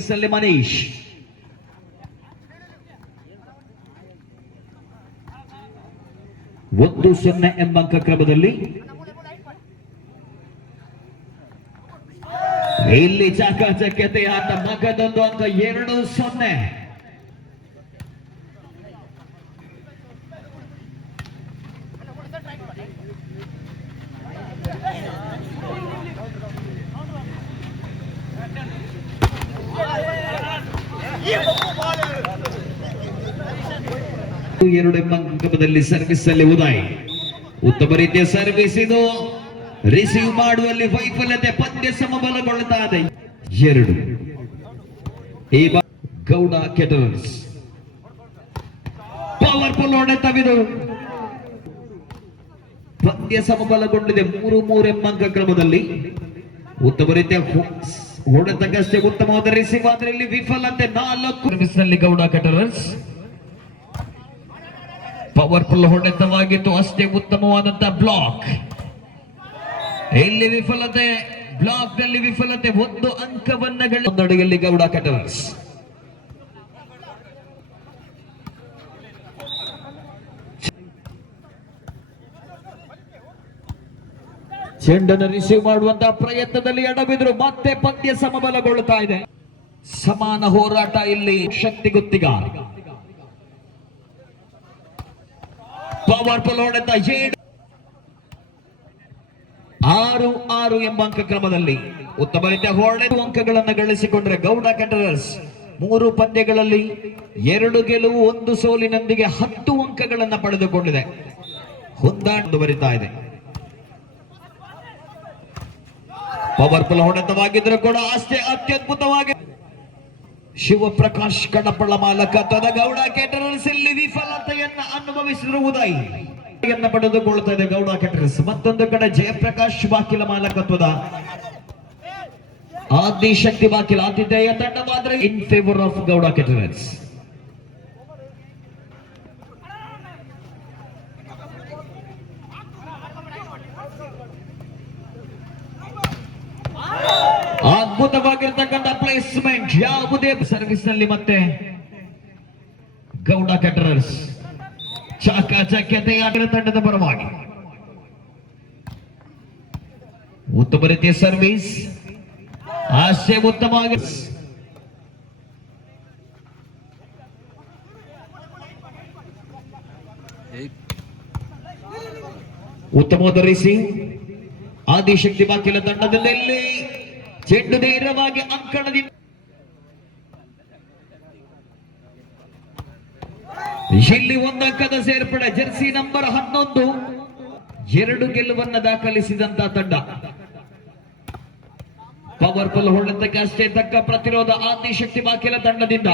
Service ಅಲ್ಲಿ ಮನೀಶ್. ಒಂದು 0 ಎಂಬ ಅಂಕ ಕ್ರಮದಲ್ಲಿ ಇಲ್ಲಿ ಚಾಕಚಕ್ಯತೆ ಆಟ. ಮಗದೊಂದು ಅಂಕ 2-0. ಎರಡು ಎಂಬ ಅಂಕದಲ್ಲಿ ಸರ್ವಿಸ್ ಅಲ್ಲಿ ಉದಯ್. ಉತ್ತಮ ರೀತಿಯ ಸರ್ವಿಸ್ ಇದು. ರಿಸೀವ್ ಮಾಡುವಲ್ಲಿ ವೈಫಲ್ಯತೆ. ಪಂದ್ಯ ಸಮಬಲಗೊಳ್ಳುತ್ತಾ ಇದೆ. 2 ಈ ಗೌಡ ಕೆಟರರ್ಸ್ ಪವರ್ಫುಲ್ ಹೊಡೆತವಿದು. ಪಂದ್ಯ ಸಮಬಲಗೊಂಡಿದೆ. 3-3 ಎಂಬ ಅಂಕ ಕ್ರಮದಲ್ಲಿ. ಉತ್ತಮ ರೀತಿಯ ಹೊಡೆತಕ್ಕಷ್ಟೇ ಉತ್ತಮವಾದ ರಿಸೀವ್ ಆದ್ರೆ ಇಲ್ಲಿ ವಿಫಲತೆ. 4 ಸರ್ವಿಸ್ ನಲ್ಲಿ ಗೌಡ ಕೆಟರರ್ಸ್. ಪವರ್ಫುಲ್ ಹೊಡೆತವಾಗಿತ್ತು. ಅಷ್ಟೇ ಉತ್ತಮವಾದಂತಹ ಬ್ಲಾಕ್. ಇಲ್ಲಿ ವಿಫಲತೆ. ಬ್ಲಾಕ್ ನಲ್ಲಿ ವಿಫಲತೆ. 1 ಅಂಕವನ್ನ ಗಳಿಸಿ ಗೌಡ ಕೆಟರರ್ಸ್. ಚೆಂಡನ್ನು ರಿಸೀವ್ ಮಾಡುವಂತಹ ಪ್ರಯತ್ನದಲ್ಲಿ ಎಡಬಿದ್ರು. ಮತ್ತೆ ಪಂದ್ಯ ಸಮಬಲಗೊಳ್ಳುತ್ತಾ ಇದೆ. ಸಮಾನ ಹೋರಾಟ ಇಲ್ಲಿ. ಶಕ್ತಿ ಗುತ್ತಿಗ. ಪವರ್ಫುಲ್ ಹೊಡೆತ. 6-6 ಎಂಬ ಅಂಕ ಕ್ರಮದಲ್ಲಿ ಉತ್ತಮ ರೀತಿಯ ಹೊಡೆದು ಅಂಕಗಳನ್ನು ಗಳಿಸಿಕೊಂಡ್ರೆ ಗೌಡ ಕೆಟರರ್ಸ್ 3 ಪಂದ್ಯಗಳಲ್ಲಿ 2 ಗೆಲುವು 1 ಸೋಲಿನೊಂದಿಗೆ 10 ಅಂಕಗಳನ್ನು ಪಡೆದುಕೊಂಡಿದೆ. ಹೊಂದಾಟ ಮುಂದುವರಿತಾ ಇದೆ. ಪವರ್ಫುಲ್ ಹೊಡೆತವಾಗಿದ್ದರೂ ಕೂಡ ಅಷ್ಟೇ ಅತ್ಯದ್ಭುತವಾಗಿ ಶಿವಪ್ರಕಾಶ್ ಕಡಪಳ್ಳ ಮಾಲಕತ್ವದ ಗೌಡ ಕೆಟರರ್ಸ್ ಇಲ್ಲಿ ವಿಫಲತೆಯನ್ನ ಅನುಭವಿಸಿರುವುದನ್ನು ಪಡೆದುಕೊಳ್ಳುತ್ತಾ ಇದೆ ಗೌಡ ಕೆಟರರ್ಸ್. ಮತ್ತೊಂದು ಕಡೆ ಜಯಪ್ರಕಾಶ್ ಬಾಕಿಲ ಮಾಲಕತ್ವದ ಆದಿಶಕ್ತಿ ಬಾಕಿಲ ಆತಿಥೇಯ ತಂಡವಾದ್ರೆ in favour of Gowda caterers. ಅದ್ಭುತವಾಗಿರ್ತಕ್ಕಂಥ ಪ್ಲೇಸ್ಮೆಂಟ್. ಯಾವುದೇ ಸರ್ವಿಸ್ ನಲ್ಲಿ ಮತ್ತೆ ಗೌಡ ಕೆಟರರ್ಸ್ ಚಾಕಚಕ್ಯತೆಯ ತಂಡದ ಪರವಾಗಿ ಉತ್ತಮ ರೀತಿಯ ಸರ್ವಿಸ್. ಆಶೆ ಉತ್ತಮವಾಗಿ ಉತ್ತಮವಾದ ರಿಸೀವ್. ಆದಿಶಕ್ತಿ ಬಾಕಿಲ ತಂಡದಲ್ಲಿ ಚೆಂಡು ನೇರವಾಗಿ ಅಂಕಣದಿಂದ ಇಲ್ಲಿ 1 ಅಂಕದ ಸೇರ್ಪಡೆ. ಜೆರ್ಸಿ ನಂಬರ್ 11 2 ಗೆಲುವನ್ನ ದಾಖಲಿಸಿದಂತ ತಂಡ. ಪವರ್ಫುಲ್ ಹೊಡೆತಕ್ಕೆ ಅಷ್ಟೇ ತಕ್ಕ ಪ್ರತಿರೋಧ ಆದಿಶಕ್ತಿ ಬಾಕಿಲ ತಂಡದಿಂದ.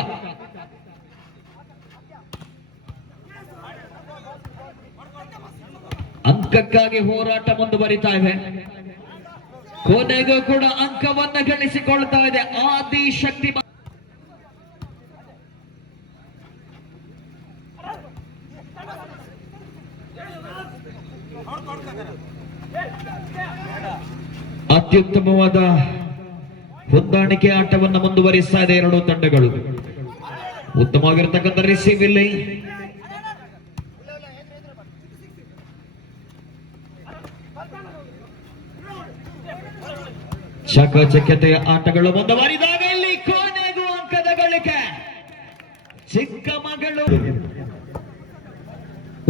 ಅಂಕಕ್ಕಾಗಿ ಹೋರಾಟ ಮುಂದುವರಿತಾ ಇದೆ. ಕೊನೆಗೂ ಕೂಡ ಅಂಕವನ್ನ ಗಳಿಸಿಕೊಳ್ತಾ ಇದೆ ಆದಿಶಕ್ತಿ. ಅತ್ಯುತ್ತಮವಾದ ಹೊಂದಾಣಿಕೆ ಆಟವನ್ನು ಮುಂದುವರಿಸ್ತಾ ಇದೆ ಎರಡೂ ತಂಡಗಳು. ಉತ್ತಮವಾಗಿರತಕ್ಕಂಥ ರಿಸೀವ್ ಇಲ್ಲಿ. ಚಾಕಚಕ್ಯತೆಯ ಆಟಗಳು ಮುಂದುವರಿದಾಗ ಇಲ್ಲಿ ಕೊನೆಗೂ ಅಂಕದ ಗಳಿಕೆ ಚಿಕ್ಕಮಗಳೂರು.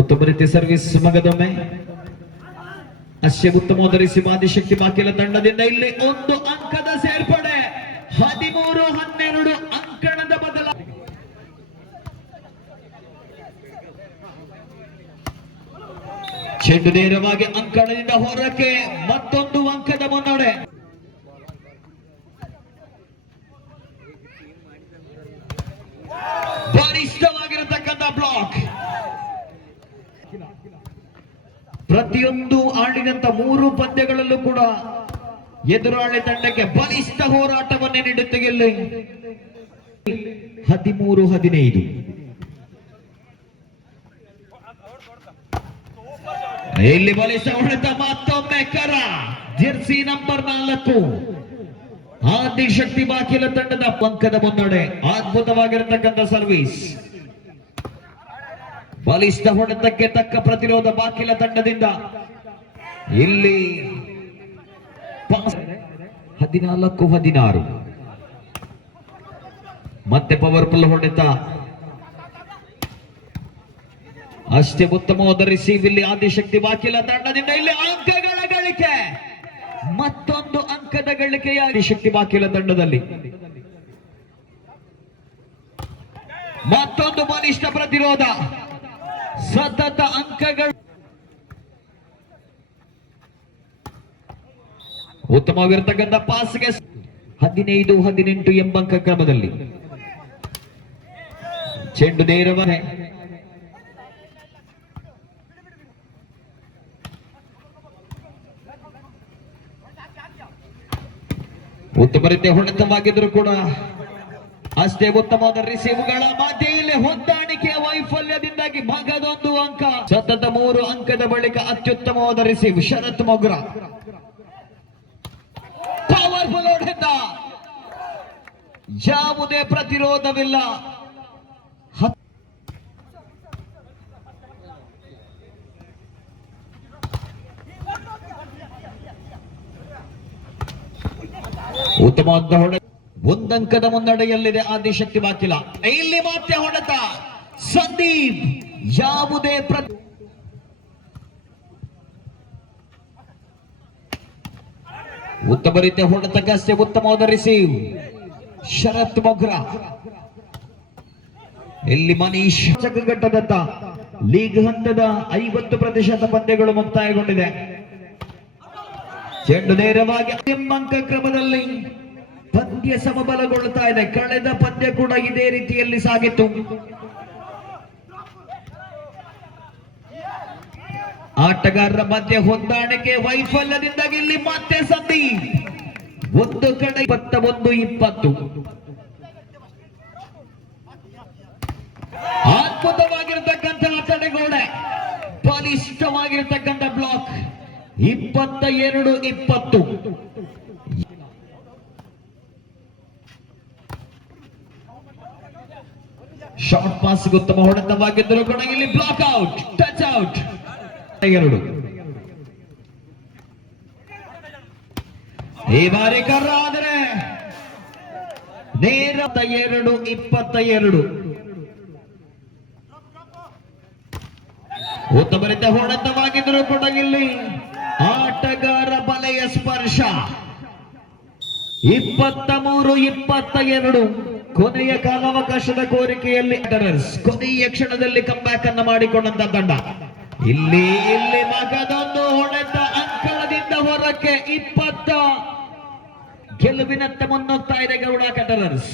ಉತ್ತಮ ರೀತಿಯ ಸರ್ವಿಸ್ ಮಗದೊಮ್ಮೆ. ಅಷ್ಟೇ ಉತ್ತಮವಾದ ರಿಸೀವ್ ಆದಿಶಕ್ತಿ ಬಾಕಿಲ ತಂಡದಿಂದ. ಇಲ್ಲಿ 1 ಅಂಕದ ಸೇರ್ಪಡೆ. 13-12 ಅಂಕಣದ ಬದಲ. ಚೆಂಡು ನೇರವಾಗಿ ಅಂಕಣದಿಂದ ಹೊರಕ್ಕೆ. ಮತ್ತೊಂದು ಅಂಕದ ಮುನ್ನಡೆ. ಬಲಿಷ್ಠವಾಗಿರತಕ್ಕಂಥ ಬ್ಲಾಕ್. ಪ್ರತಿಯೊಂದು ಆಡಿದಂತ 3 ಪಂದ್ಯಗಳಲ್ಲೂ ಕೂಡ ಎದುರಾಳಿ ತಂಡಕ್ಕೆ ಬಲಿಷ್ಠ ಹೋರಾಟವನ್ನೇ ನೀಡುತ್ತೆ. 13-15 ಇಲ್ಲಿ ಬಲಿಷ್ಠ ಹೊಡೆತ. ಮತ್ತೊಮ್ಮೆ ಕರ. ಜೆರ್ಸಿ ನಂಬರ್ 4 ಆದಿಶಕ್ತಿ ಬಾಕಿಲ ತಂಡದ ಅಂಕದ ಮುನ್ನಡೆ. ಅದ್ಭುತವಾಗಿರತಕ್ಕಂಥ ಸರ್ವಿಸ್, ಬಲಿಷ್ಠ ಹೊಡೆತಕ್ಕೆ ತಕ್ಕ ಪ್ರತಿರೋಧ ಬಾಕಿಲ ತಂಡದಿಂದ. ಇಲ್ಲಿ 14-16 ಮತ್ತೆ ಪವರ್ಫುಲ್ ಹೊಡೆತ. ಅಷ್ಟೇ ಉತ್ತಮವಾದ ರಿಸೀವ್ ಇಲ್ಲಿ ಆದಿಶಕ್ತಿ ಬಾಕಿಲ ತಂಡದಿಂದ. ಇಲ್ಲಿ ಅಂಕಗಳ ಗಳಿಕೆ, ಮತ್ತೊಂದು ಅಂಕದ ಗಳಿಕೆಯ ಆದಿಶಕ್ತಿ ಬಾಕಿಲ ತಂಡದಲ್ಲಿ. ಮತ್ತೊಂದು ಬಲಿಷ್ಠ ಪ್ರತಿರೋಧ, ಸತತ ಅಂಕಗಳು. ಉತ್ತಮವಾಗಿರತಕ್ಕಂಥ ಪಾಸ್ಗೆ 15-18 ಎಂಬಂಕ ಕ್ರಮದಲ್ಲಿ. ಚೆಂಡು ನೇರವೇ ಉತ್ತಮ ರೀತಿಯ ಹೊಡೆತವಾಗಿದ್ರು ಕೂಡ ಅಷ್ಟೇ ಉತ್ತಮವಾದ ರಿಸೀವ್ಗಳ ಮಧ್ಯೆಯಲ್ಲಿ ಹೊಂದಾಣಿಕೆಯ ವೈಫಲ್ಯದಿಂದಾಗಿ ಮಗದೊಂದು ಅಂಕ. ಸತತ 3 ಅಂಕದ ಬಳಿಕ ಅತ್ಯುತ್ತಮವಾದ ರಿಸೀವ್ ಶರತ್ ಮೊಗ್ರಾ. ಪವರ್ಫುಲ್ ಹೊಡೆತ, ಯಾವುದೇ ಪ್ರತಿರೋಧವಿಲ್ಲ. ಉತ್ತಮವಾದ ಹೊಡೆತ, ಒಂದಂಕದ ಮುನ್ನಡೆಯಲ್ಲಿದೆ ಆದಿಶಕ್ತಿ ಬಾಕಿಲ. ಇಲ್ಲಿ ಮತ್ತೆ ಹೊಡೆತ, ಸಂದೀಪ್. ಯಾವುದೇ ಉತ್ತಮ ರೀತಿಯ ಹೊಡೆತಕ್ಕಷ್ಟೇ ಉತ್ತಮವಾದ ರಿಸೀವ್ ಶರತ್ ಮೊಗ್ರಾ. ಇಲ್ಲಿ ಮನೀಶ್. ಘಟ್ಟದತ್ತ ಲೀಗ್ ಹಂತದ 50% ಪಂದ್ಯಗಳು ಮುಕ್ತಾಯಗೊಂಡಿದೆ. ಚೆಂಡು ನೇರವಾಗಿ ಎಂಬಂಕ ಕ್ರಮದಲ್ಲಿ ಪಂದ್ಯ ಸಮಬಲಗೊಳ್ಳುತ್ತಾ ಇದೆ. ಕಳೆದ ಪಂದ್ಯ ಕೂಡ ಇದೇ ರೀತಿಯಲ್ಲಿ ಸಾಗಿತ್ತು. ಆಟಗಾರರ ಮಧ್ಯೆ ಹೊಂದಾಣಿಕೆ ವೈಫಲ್ಯದಿಂದಾಗಿ ಇಲ್ಲಿ ಮತ್ತೆ ಸಂದೀಪ್. ಒಂದು ಕಡೆ 21-20. ಅದ್ಭುತವಾಗಿರತಕ್ಕಂತಹ ತಡೆಗೋಡೆ, ಬಲಿಷ್ಠವಾಗಿರತಕ್ಕಂಥ ಬ್ಲಾಕ್. 22-20. ಶಾರ್ಟ್ ಪಾಸ್ ಉತ್ತಮ ಹೊಡೆತವಾಗಿದ್ದರೂ ಕೂಡ ಇಲ್ಲಿ ಬ್ಲಾಕ್ ಔಟ್, ಟಚ್ ಔಟ್. 2 ಈ ಬಾರಿ ಕರ್ರ ಆದರೆ ನೇರ 22-22. ಉತ್ತಮ ರೀತಿಯ ಹೊಡೆತವಾಗಿದ್ದರೂ ಕೂಡ ಇಲ್ಲಿ ಆಟಗಾರ ಬಲೆಯ ಸ್ಪರ್ಶ. 23-22. ಕೊನೆಯ ಕಾಲಾವಕಾಶದ ಕೋರಿಕೆಯಲ್ಲಿ ಕೊನೆಯ ಕ್ಷಣದಲ್ಲಿ ಕಂಬ್ಯಾಕ್ ಅನ್ನು ಮಾಡಿಕೊಂಡಂತ ತಂಡ. ಇಲ್ಲಿ ಮಗದೊಂದು ಹೊಡೆತ, ಅಂಕಣದಿಂದ ಹೊರಕ್ಕೆ. 20 ಗೆಲುವಿನತ್ತ ಮುನ್ನೋಗ್ತಾ ಇದೆ ಗೌಡ ಕಟರರ್ಸ್.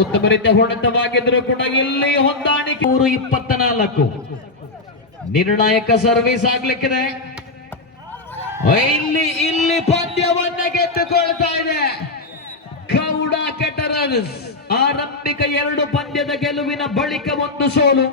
ಉತ್ತಮ ರೀತಿಯ ಹೊಡೆತವಾಗಿದ್ರು ಕೂಡ ಇಲ್ಲಿ ಹೊಂದಾಣಿಕೆ. 24. ನಿರ್ಣಾಯಕ ಸರ್ವಿಸ್ ಆಗ್ಲಿಕ್ಕಿದೆ. ಇಲ್ಲಿ ಪಂದ್ಯವನ್ನ ಗೆದ್ದುಕೊಳ್ತಾ ಇದೆ ಗೌಡ ಕೆಟರರ್ಸ್. ಆರಂಭಿಕ 2 ಪಂದ್ಯದ ಗೆಲುವಿನ ಬಳಿಕ 1 ಸೋಲು.